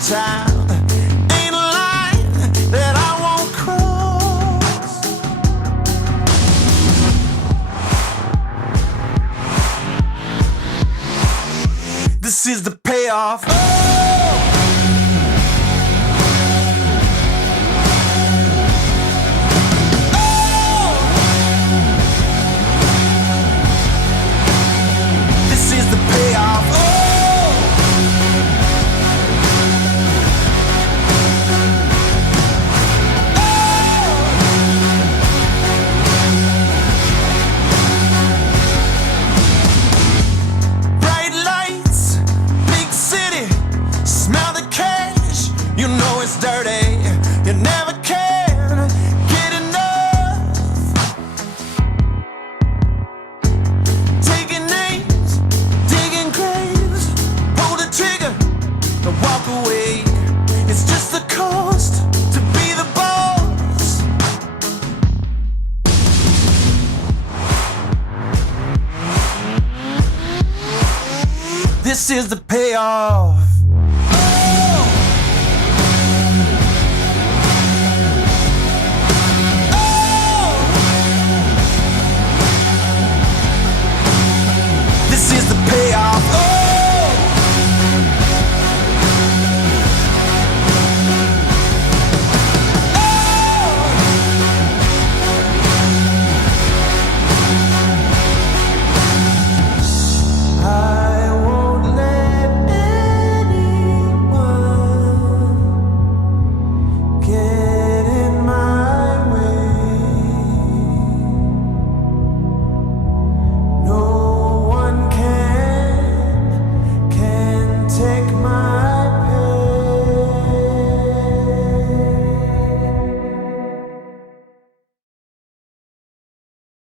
child. Ain't a line that I won't cross. This is the payoff. This is the payoff. Bright lights, big city, smell the cash. You know it's dirty. You never can get enough. Taking names, digging graves, pull the trigger and walk away. It's just the cost to be the boss. This is the payoff.